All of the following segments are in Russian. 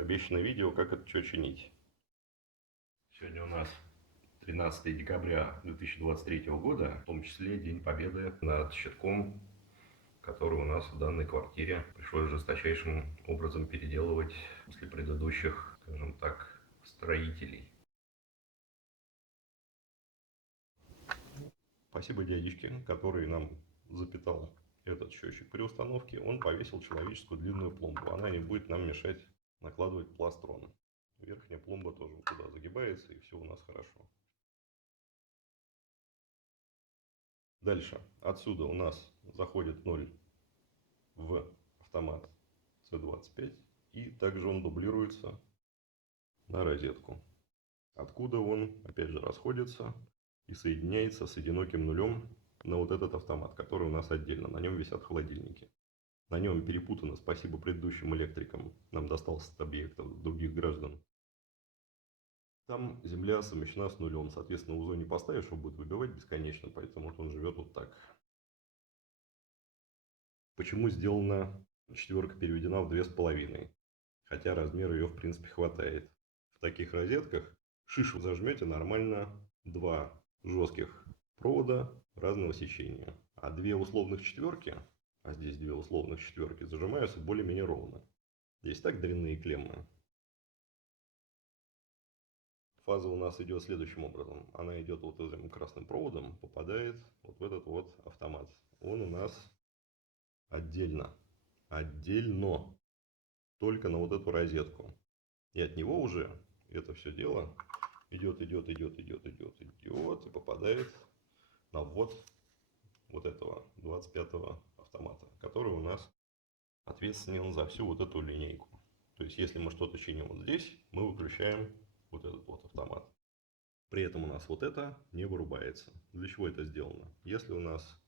обещанное видео, как это что чинить. Сегодня у нас 13 декабря 2023 года, в том числе День Победы над щитком, который у нас в данной квартире пришлось жесточайшим образом переделывать после предыдущих, скажем так, строителей. Спасибо дядечке, который нам запитал этот счетчик при установке. Он повесил человеческую длинную пломбу. Она не будет нам мешать накладывать пластрон. Верхняя пломба тоже вот туда загибается, и все у нас хорошо. Дальше. Отсюда у нас заходит 0 в автомат C25. И также он дублируется на розетку. Откуда он, опять же, расходится и соединяется с одиноким нулем на вот этот автомат, который у нас отдельно. На нем висят холодильники. На нем перепутано, спасибо предыдущим электрикам, нам достался от объектов других граждан. Там земля совмещена с нулем, соответственно, УЗО не поставишь, он будет выбивать бесконечно, поэтому вот он живет вот так. Почему сделана четверка переведена в 2,5? Хотя размер ее в принципе хватает. В таких розетках шишу зажмете нормально, два жестких провода разного сечения. А две условных четверки, а здесь две условных четверки, зажимаются более-менее ровно. Здесь так дрянные клеммы. Фаза у нас идет следующим образом. Она идет вот этим красным проводом, попадает вот в этот вот автомат. Он у нас отдельно, только на вот эту розетку. И от него уже это все дело идет и попадает на ввод вот этого 25-го автомата, который у нас ответственен за всю вот эту линейку. То есть, если мы что-то чиним вот здесь, мы выключаем вот этот вот автомат. При этом у нас вот это не вырубается. Для чего это сделано? Если у нас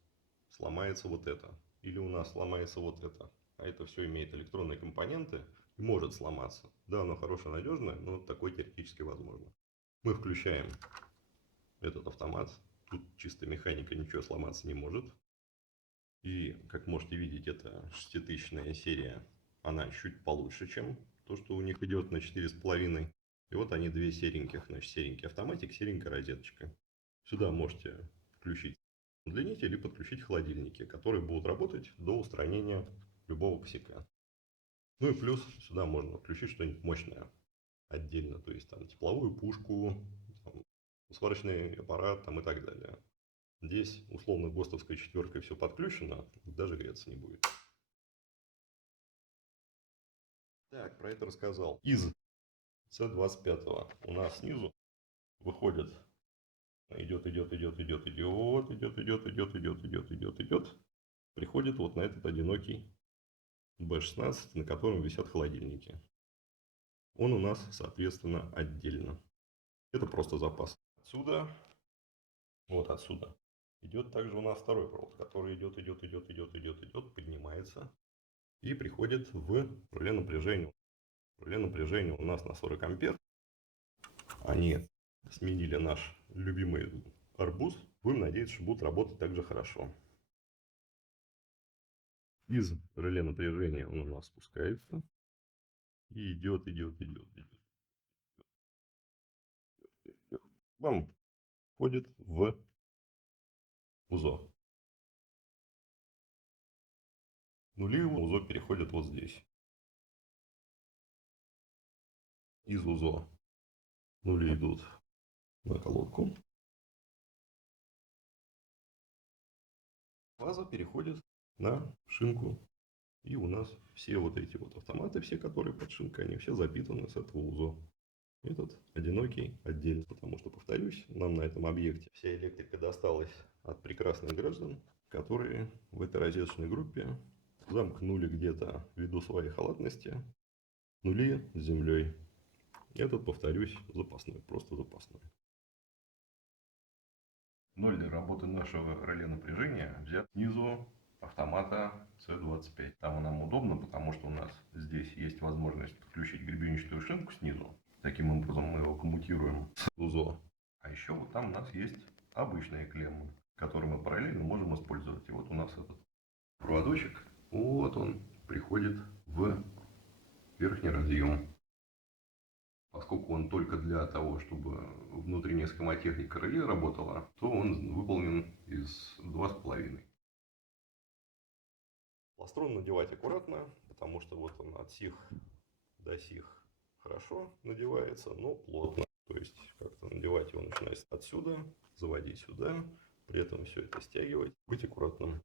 сломается вот это, или у нас сломается вот это, а это все имеет электронные компоненты и может сломаться. Да, оно хорошее, надежное, но такое теоретически возможно. Мы включаем этот автомат. Тут чисто механика, ничего сломаться не может. И, как можете видеть, это 6000-я серия. Она чуть получше, чем то, что у них идет на 4,5. И вот они две сереньких. Значит, серенький автоматик, серенькая розеточка. Сюда можете включить удлинитель или подключить холодильники, которые будут работать до устранения любого косяка. Ну и плюс сюда можно включить что-нибудь мощное отдельно. То есть там тепловую пушку, там, сварочный аппарат там, и так далее. Здесь условно ГОСТовской четверкой все подключено, даже греться не будет. Так, про это рассказал. Из C25 у нас снизу выходит, идет, приходит вот на этот одинокий B16, на котором висят холодильники. Он у нас, соответственно, отдельно. Это просто запас. Отсюда, вот отсюда, идет также у нас второй провод, который идет, поднимается и приходит в реле напряжения. Реле напряжения у нас на 40 ампер. Они сменили наш любимый арбуз. Будем надеяться, что будут работать так же хорошо. Из реле напряжения он у нас спускается. И идет. Вам входит в УЗО. Нули УЗО переходят вот здесь. Из УЗО нули идут на колодку. Фаза переходит на шинку. И у нас все вот эти вот автоматы, все, которые под шинкой, они все запитаны с этого УЗО. Этот одинокий отдельно, потому что, повторюсь, нам на этом объекте вся электрика досталась от прекрасных граждан, которые в этой розеточной группе замкнули где-то ввиду своей халатности нули с землей. Этот, повторюсь, запасной, просто запасной. Ноль для работы нашего реле напряжения взят снизу автомата C25. Там нам удобно, потому что у нас здесь есть возможность подключить гребенчатую шинку снизу. Таким образом мы его коммутируем с УЗО. А еще вот там у нас есть обычные клеммы, которые мы параллельно можем использовать. И вот у нас этот проводочек, вот он приходит в верхний разъем. поскольку он только для того, чтобы внутренняя схемотехника реле работала, то он выполнен из 2,5. Пластрон надевать аккуратно, потому что вот он от сих до сих хорошо надевается, но плотно. То есть как-то надевать его начинать отсюда, заводить сюда, при этом все это стягивать, быть аккуратным.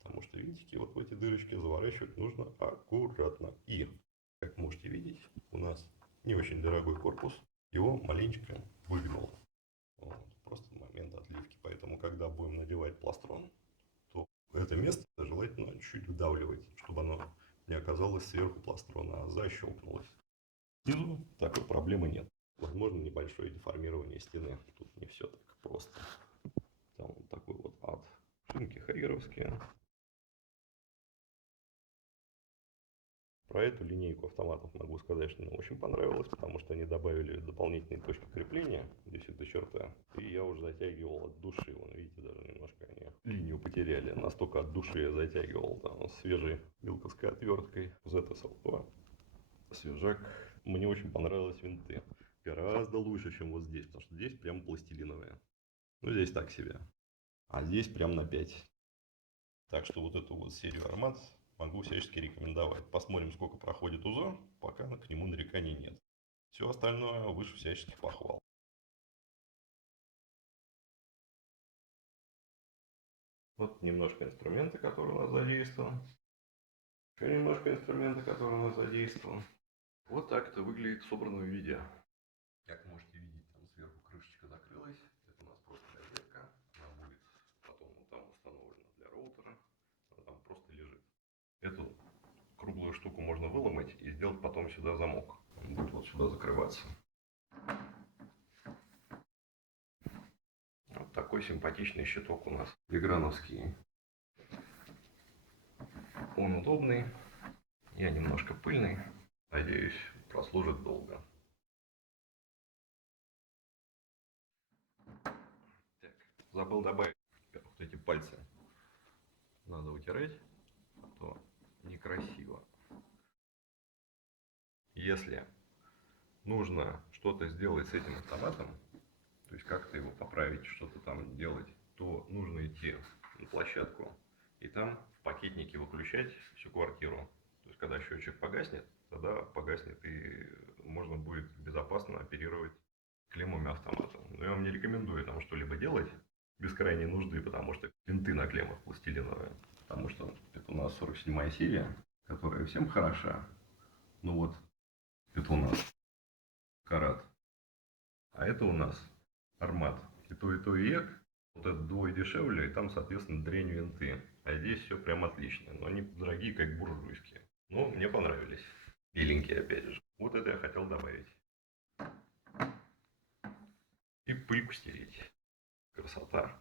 Потому что винтики вот в эти дырочки заворачивать нужно аккуратно. И, как можете видеть, у нас не очень дорогой корпус, его маленечко выгнул. Вот, просто момент отливки. Поэтому, когда будем надевать пластрон, то это место желательно чуть-чуть вдавливать, чтобы оно не оказалось сверху пластрона, а защелкнулось. Снизу такой проблемы нет. Возможно, небольшое деформирование стены. Тут не все так просто. Там вот такой вот ад. Шинки хайеровские. Про эту линейку автоматов могу сказать, что мне очень понравилось, потому что они добавили дополнительные точки крепления, здесь это черта, и я уже затягивал от души, вон видите, даже немножко они линию потеряли, настолько от души я затягивал там свежей мелковской отверткой ZSL2. Свежак. Мне очень понравились винты, гораздо лучше, чем вот здесь, потому что здесь прям пластилиновые, ну здесь так себе, а здесь прям на 5. Так что вот эту вот серию Армат могу всячески рекомендовать. Посмотрим, сколько проходит УЗО, пока к нему нареканий нет. Все остальное выше всяческих похвал. Вот немножко инструмента, который у нас задействован. Еще немножко инструмента, который у нас задействован. Вот так это выглядит в собранном виде. Как можете видеть, там сверху крышечка закрылась. Это у нас просто розетка. Она будет потом вот там установлена для роутера. Она там просто лежит. Эту круглую штуку можно выломать и сделать потом сюда замок. Он будет вот сюда закрываться. Вот такой симпатичный щиток у нас. Леграновский. Он удобный. Я немножко пыльный. Надеюсь, прослужит долго. Так, забыл добавить вот эти пальцы. Надо утирать, а то некрасиво. Если нужно что-то сделать с этим автоматом, то есть как-то его поправить, что-то там делать, то нужно идти на площадку и там в пакетнике выключать всю квартиру. То есть когда счетчик погаснет, тогда погаснет и можно будет безопасно оперировать клеммами автомата. Но я вам не рекомендую там что-либо делать без крайней нужды, потому что винты на клеммах пластилиновые. Потому что это у нас 47-я серия, которая всем хороша. Ну вот, это у нас Карат. А это у нас Армат. И то и эк. Вот это двое дешевле, и там, соответственно, дрянь винты. А здесь все прям отлично. Но они дорогие, как буржуйские. Но мне понравились. Миленькие, опять же. Вот это я хотел добавить. И пыльку стереть. Красота.